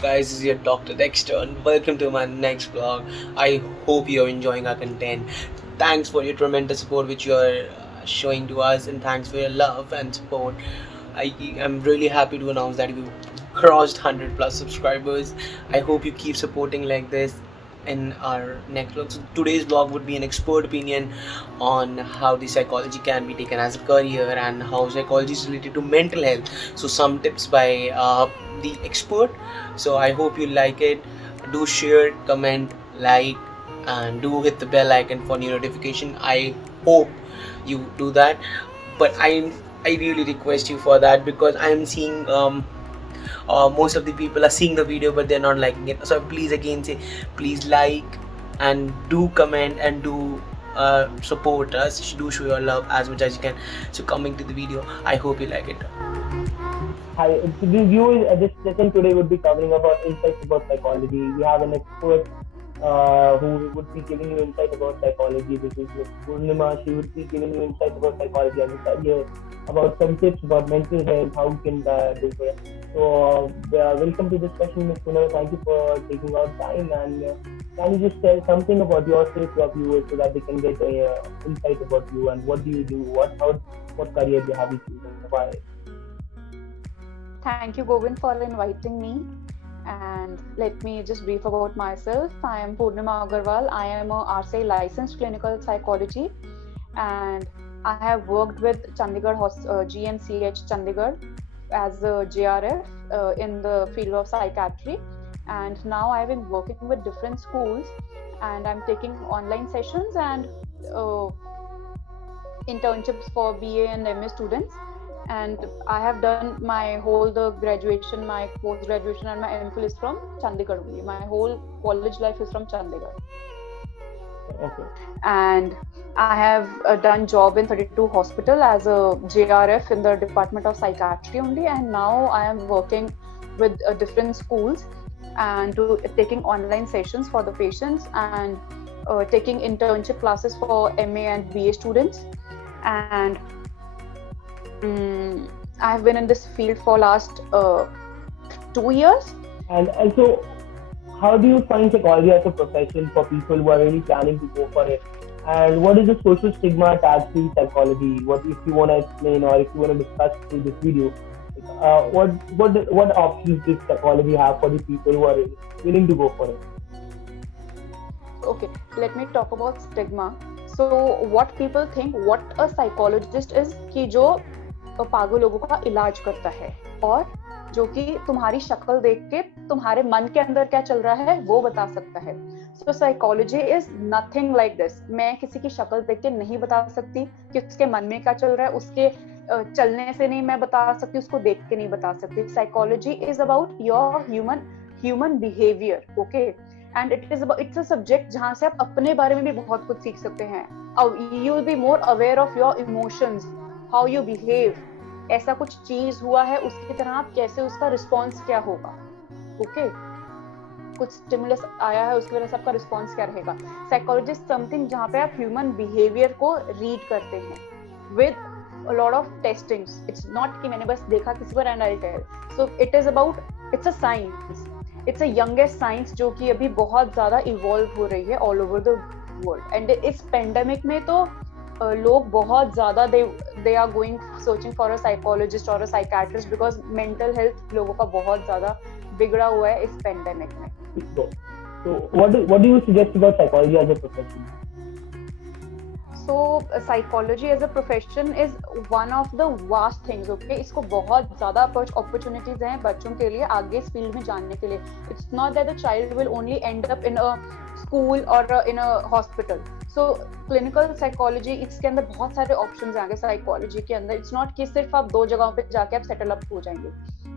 guys, this is your Dr. Dexter and welcome to my next vlog. I hope you're enjoying our content. Thanks for your tremendous support which you're showing to us, and thanks for your love and support. I am really happy to announce that we crossed 100 plus subscribers. I hope you keep supporting like this in our next vlog. So today's vlog would be an expert opinion on how the psychology can be taken as a career and how psychology is related to mental health. So some tips by the expert. So I hope you like it. Do share, comment, like, and do hit the bell icon for new notification. I hope you do that, but I really request you for that because I'm seeing most of the people are seeing the video but they're not liking it. So please again say, please like and do comment and do support us. Do show your love as much as you can. So coming to the video, I hope you like it. Hi, so this session today would be covering about insights about psychology. We have an expert who would be giving you insight about psychology. This is Purnima. She would be giving you insight about psychology and career, about some tips about mental health, how you can do it. So, welcome to this session, Ms. Purnima. Thank you for taking out time, and can you just tell something about yourself to our viewers so that they can get insight about you and what do you do, what career you have you chosen, why? Thank you, Govind, for inviting me. And let me just brief about myself. I am Purnima Agarwal. I am a RCI licensed clinical psychology, and I have worked with GNCH Chandigarh as a JRF in the field of psychiatry. And now I've been working with different schools, and I'm taking online sessions and internships for BA and MA students. And I have done my whole the graduation, my post graduation, and my MPhil is from Chandigarh only. My whole college life is from Chandigarh. Okay. And I have done job in 32 hospital as a JRF in the Department of Psychiatry only, and now I am working with different schools and taking online sessions for the patients and taking internship classes for MA and BA students. And I've been in this field for last 2 years. And also, how do you find psychology as a profession for people who are really planning to go for it? And what is the social stigma attached to psychology? What if you want to explain or if you want to discuss through this video? What options does psychology have for the people who are willing to go for it? Okay, let me talk about stigma. So what people think, what a psychologist is कि जो पागल लोगों का इलाज करता है और जो कि तुम्हारी शक्ल देख के तुम्हारे मन के अंदर क्या चल रहा है वो बता सकता है. So psychology is nothing like this. मैं किसी की शक्ल देख के नहीं बता सकती कि उसके मन में क्या चल रहा है, उसके चलने से नहीं मैं बता सकती, उसको देख के नहीं बता सकती. Psychology is about your human behavior, okay? And it's a subject जहाँ से आप अपने बारे में भी बहुत कुछ सीख सकते हैं. You will be more aware of your emotions, how you behave. ऐसा कुछ चीज हुआ है उसकी तरह आप कैसे, उसका रिस्पॉन्स क्या होगा, ओके? कुछ स्टिमुलस आया है उसकी वजह से आपका रिस्पॉन्स क्या रहेगा. साइकोलॉजी इज समथिंग जहाँ पे आप ह्यूमन बिहेवियर को रीड करते हैं with a lot of testings. It's not कि मैंने बस देखा किसी पर and I tell. So it is about, it's a science, it's a youngest science जो कि अभी बहुत ज्यादा इवॉल्व हो रही है all over the world. And इस पेंडेमिक में तो लोग बहुत ज्यादा they are going searching for a psychologist और a psychiatrist because mental health लोगों का बहुत ज्यादा बिगड़ा हुआ है इस पेंडेमिक में. So what do you suggest about psychology as a profession? So psychology as a profession is one of the vast things, okay? इसको बहुत ज़्यादा opportunities हैं बच्चों के लिए आगे इस फील्ड में जानने के लिए. It's not that the child will only end up in a school or in a hospital. So clinical psychology इसके अंदर बहुत सारे options हैं आगे psychology के अंदर. It's not कि सिर्फ आप 2 जगहों पे जाके आप settle up हो जाएंगे.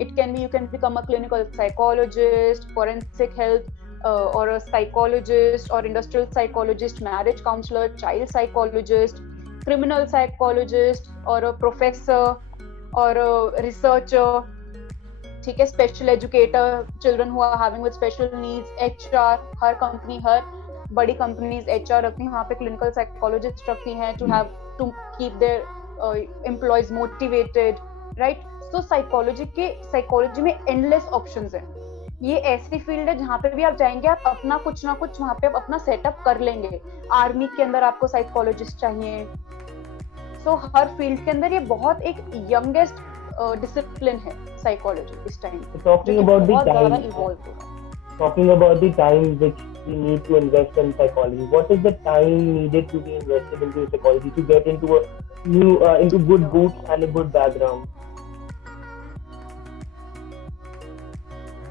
It can be you can become a clinical psychologist, forensic health, or a psychologist or industrial psychologist, marriage counselor, child psychologist, criminal psychologist, or a professor or a researcher. ठीक है, special educator, children who are having with special needs, HR. Her company, हर बड़ी companies HR रखती हैं, वहाँ पे clinical psychologist रखती हैं to keep their employees motivated, right? So psychology में endless options हैं. ये ऐसी फील्ड है जहाँ पे भी आप जाएंगे आप अपना कुछ ना कुछ वहाँ पे आप अपना सेटअप कर लेंगे। आर्मी के अंदर आपको साइकोलॉजिस्ट चाहिए। सो हर फील्ड के अंदर ये बहुत एक यंगेस्ट डिसिप्लिन है साइकोलॉजी इस टाइम, Talking जो कि about the बहुत ज्यादा time, इवॉल्व हो रहा है। talking about the time which we need to invest in psychology. What is the time needed to be invested into psychology to get into a new, into good boots and a good background?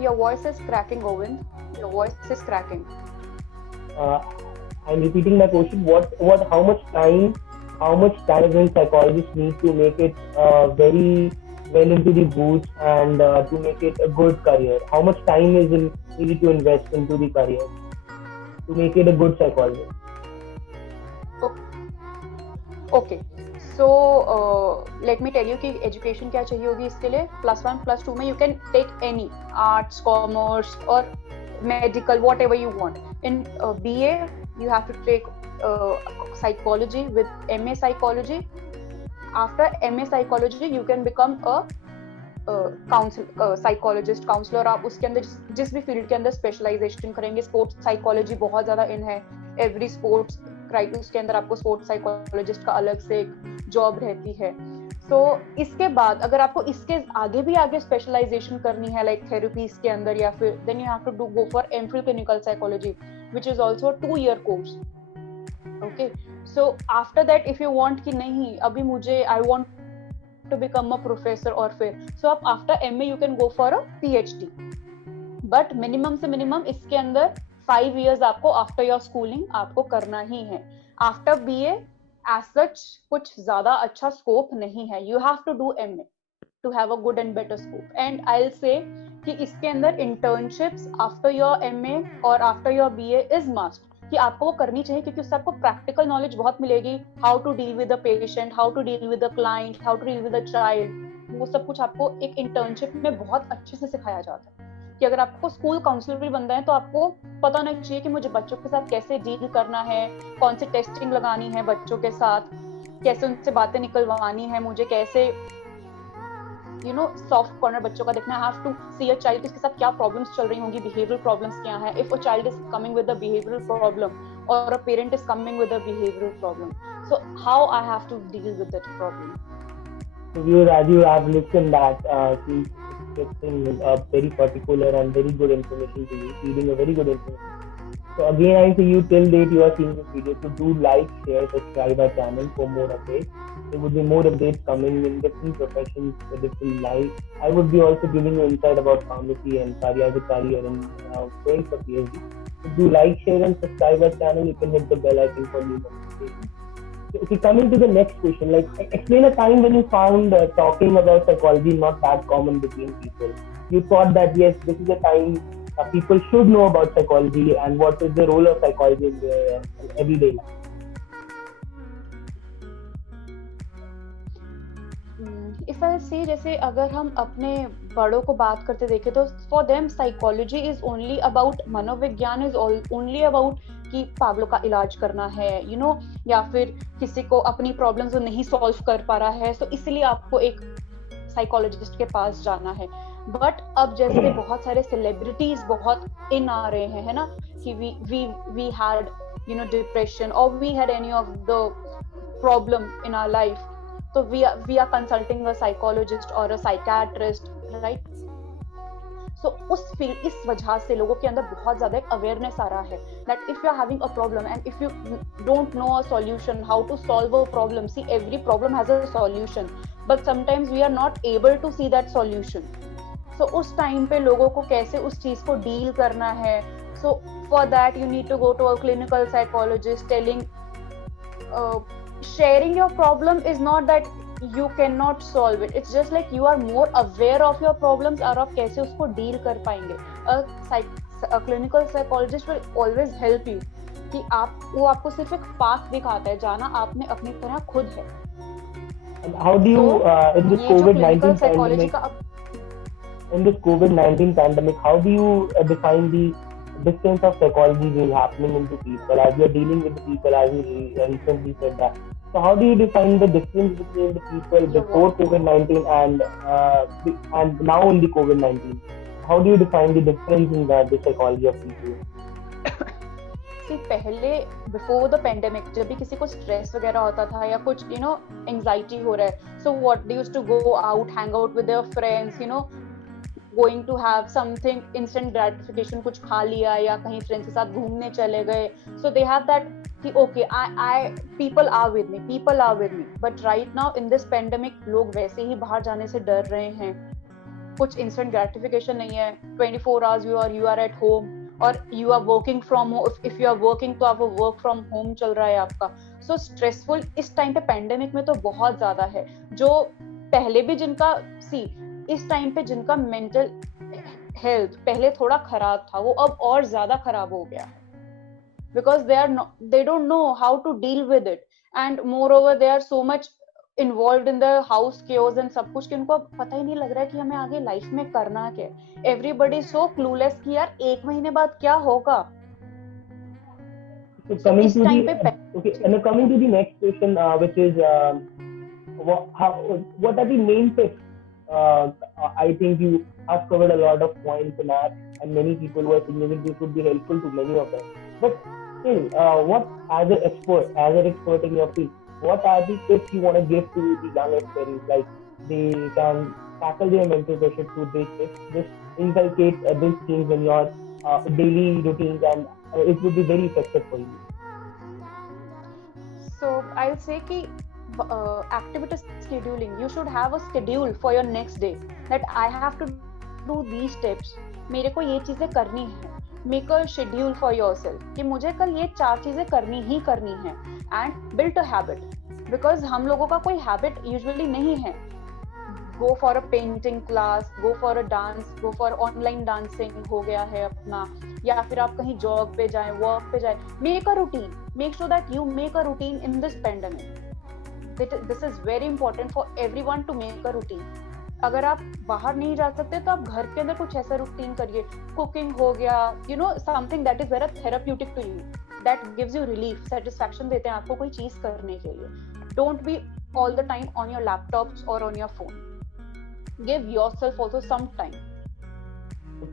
Your voice is cracking, Govind. Your voice is cracking. Uh, I'm repeating my question. How much time will psychologists need to make it very well into the boots and to make it a good career? How much time is needed to invest into the career to make it a good psychologist? Okay so let me tell you कि education क्या चाहिए होगी इसके लिए। +1 +2 में you can take any arts, commerce और medical, whatever you want. In BA you have to take psychology with MA psychology. After MA psychology you can become a psychologist, counsellor. आप उसके अंदर जिस भी फील्ड के अंदर specialisation करेंगे। Sports psychology बहुत ज्यादा इन है। एवरी स्पोर्ट्स क्राइटेरिया के अंदर आपको स्पोर्ट्स साइकोलॉजिस्ट का अलग से एक जॉब रहती है। तो इसके बाद अगर आपको इसके आगे भी आगे स्पेशलाइजेशन करनी है लाइक थेरेपीज के अंदर, या फिर then you have to go for MPhil clinical psychology which is also a 2-year course. Okay so after that if you want कि नहीं अभी मुझे I want to become a professor or फिर so आप after MA you can go for a PhD, but minimum से minimum इसके अंदर 5 years आपको after your schooling आपको करना ही है। After BA as such कुछ ज्यादा अच्छा scope नहीं है। You have to do MA to have a good and better scope, and I'll say कि इसके अंदर internships after your MA or after your BA is must कि आपको वो करनी चाहिए, क्योंकि उससे आपको प्रैक्टिकल नॉलेज बहुत मिलेगी। How to deal with the patient, how to deal with the client, how to deal with the child, वो सब कुछ आपको एक इंटर्नशिप में बहुत अच्छे से सिखाया जाता है। कि अगर आपको स्कूल काउंसलर भी बनना है तो आपको पता होना चाहिए कि मुझे बच्चों के साथ कैसे डील करना है, कौन सी टेस्टिंग लगानी है बच्चों के साथ, कैसे उनसे बातें निकलवानी है, मुझे कैसे सॉफ्ट कॉर्नर बच्चों का देखना है। Have to see a child इसके साथ क्या प्रॉब्लम्स चल रही होंगी, बिहेवियरल प्रॉब्लम्स क्या है। If a child is coming with a behavioural problem और a parent is coming with a behavioural problem, so how I have to deal with that problem. So as you have listened that she's expressing very particular and very good information to you, feeding a very good information. So again, I say you till date you are seeing this video, so do like, share, subscribe our channel for more updates. There would be more updates coming in different professions, different lives. I would be also giving you insight about pharmacy and career as a career and going for PhD. So do like, share, and subscribe our channel. You can hit the bell icon for new notifications. So, okay, coming to the next question, like explain a time when you found talking about psychology not that common between people. You thought that yes, this is a time people should know about psychology and what is the role of psychology in their everyday life. If I see, जैसे अगर हम अपने बड़ों को बात करते देखें तो for them psychology is only about, मनोविज्ञान इज ओनली अबाउट कि पागलों का इलाज करना है, या फिर किसी को अपनी प्रॉब्लम्स नहीं सॉल्व कर पा रहा है, तो इसलिए आपको एक साइकोलॉजिस्ट के पास जाना है। बट अब जैसे बहुत सारे सेलिब्रिटीज बहुत इन आ रहे हैं, है ना, कि वी हैड डिप्रेशन और we had any of the problem in our life, तो we are consulting a psychologist or a psychiatrist, right? So इस वजह से लोगों के अंदर बहुत ज्यादा एक अवेयरनेस आ रहा है that if you are having a problem and if you don't know a solution, how to solve a problem, see every problem has a solution, but sometimes we are not able to see that solution. So उस time पे लोगों को कैसे उस चीज को deal करना है, so for that you need to go to a clinical psychologist telling sharing your problem is not that you cannot solve it, it's just like you are more aware of your problems और आप कैसे उसको deal कर पाएंगे। a clinical psychologist will always help you कि वो आपको सिर्फ एक पाथ दिखाता है, जाना आपने अपनी तरह खुद है। And how do you in this COVID-19 pandemic, how do you define the distance of psychology is happening into people as you are dealing with the people, as you recently said that? So how do you define the difference between the people before COVID-19 and now in the COVID-19? how do you define the difference in the psychology of people? See, पहले before the pandemic जब भी किसी को stress वगैरह होता था या कुछ एंजाइटी हो रहा है, so what they used to go out, hang out with their friends, going to have something instant gratification, कुछ खा लिया या कहीं फ्रेंड्स के साथ घूमने चले गए, सो दे हैव दैट कि okay I people are with me, but right now in this pandemic लोग वैसे ही बाहर जाने से डर रहे हैं, कुछ इंस्टेंट ग्रेटिफिकेशन नहीं है, 24 hours you are at home और you are working from home, if you are working तो आप वर्क फ्रॉम होम चल रहा है आपका, सो स्ट्रेसफुल इस टाइम पे पेंडेमिक में तो बहुत ज्यादा है। जो पहले भी जिनका इस टाइम पे जिनका मेंटल हेल्थ पहले थोड़ा खराब था वो अब और ज्यादा खराब हो गया है, because they don't know how to deal with it, and moreover they are so much involve in the house chaos and सब कुछ कि उनको अब पता ही नहीं लग रहा है कि हमें आगे लाइफ में करना क्या है। एवरीबडी सो क्लूलेस कि यार 1 महीने बाद क्या होगा। So coming to the next question, which is what are the main tips? I think you have covered a lot of points in that, and many people were thinking this would be helpful to many of them. But still, what as an expert in your field, what are the tips you want to give to the young aspirants, like they can tackle their mental pressure through these tips, just inculcate these things in your daily routines, and it would be very effective for you. So I'll say कि activity scheduling, you should have a schedule for your next day, that I have to do these steps, मेरे को ये चीजें करनी है, make a schedule for yourself कि मुझे कल ये 4 चीजें करनी ही करनी है, and build a habit, because हम लोगों का कोई habit usually नहीं है, go for a painting class, go for a dance, go for online dancing हो गया है अपना, या फिर आप कहीं जॉब पे जाएं, वर्क पे जाएं, make a routine, make sure that you make a routine in this pandemic. This is very important for everyone to make a routine. अगर आप बाहर नहीं जा सकते तो आप घर के अंदर कुछ ऐसा रूटीन करिए, कुकिंग हो गया, something that is very therapeutic to you, that gives you relief, satisfaction देते हैं आपको कोई चीज करने के लिए. Don't be all the time on your laptops or on your phone. Give yourself also some time.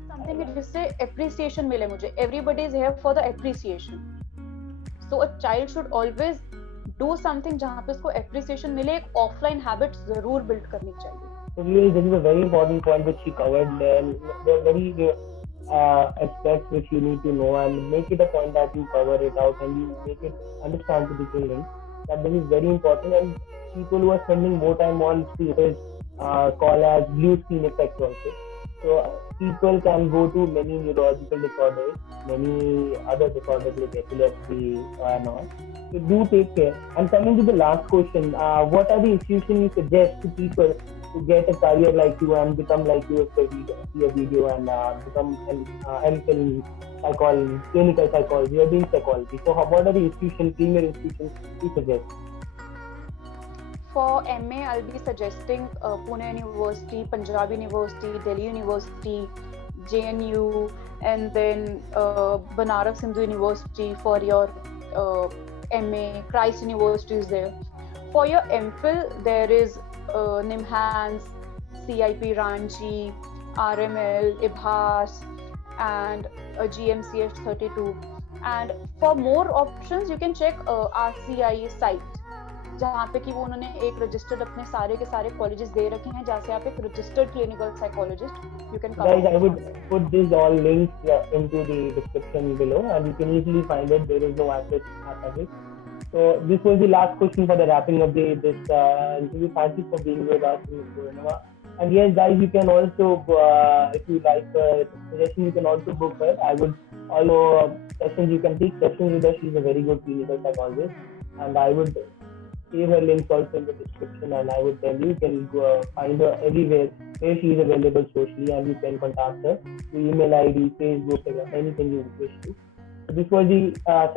Something जिससे appreciation मिले मुझे. Everybody is here for the appreciation. So a child should always do something जहाँ पे उसको appreciation मिले. एक offline habit जरूर build करनी चाहिए. So really, this is a very important point which she covered. There are very aspects which you need to know, and make it a point that you cover it out and you make it understand to the children that this is very important. And people who are spending more time on screen is called as blue screen effect also. So people can go to many neurological disorders, many other disorders like epilepsy and all. So do take care. And coming to the last question, what are the institutions you suggest to people to get a career like you and become like you after see a video and become an MPhil psychology, clinical psychology, or doing psychology? So what are the premier institutions you suggest? For MA, I'll be suggesting Pune University, Punjab University, Delhi University, JNU, and then Banaras Hindu University for your MA. Christ University is there. For your MPhil, there is NIMHANS, CIP Ranchi, RML, IBHAS, and GMCH 32. And for more options, you can check RCI site, जहाँ पे कि वो उन्होंने एक registered अपने सारे के सारे कॉलेजेस दे रखे हैं, जहाँ से आप एक registered clinical psychologist you can come. Guys, I would put these all links into the description below, and you can easily find it. There is no asterisk. So this was the last question for the wrapping of this interview. Thank you for being with us, Ms. Purnima. And yes, guys, you can also, if you like suggestion, you can also book her. I would follow sessions. You can take sessions with her. She's a very good clinical psychologist, and I would save her links also in the description, and I would tell you can go find her everywhere where she is available socially, and you can contact her through email ID, Facebook, anything you wish to. So this was the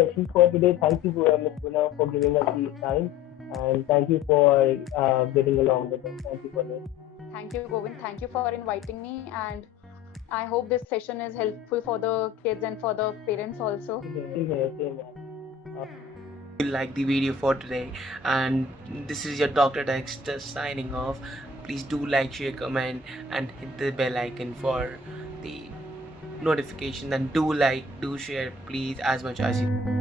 session for today. Thank you, Ms. Puna, for giving us the time, and thank you for getting along with us. Thank you for this. Thank you, Govind. Thank you for inviting me, and I hope this session is helpful for the kids and for the parents also. Same here. You like the video for today, and this is your Dr. Dexter signing off. Please do like, share, comment, and hit the bell icon for the notification, then do like, do share, please, as much as you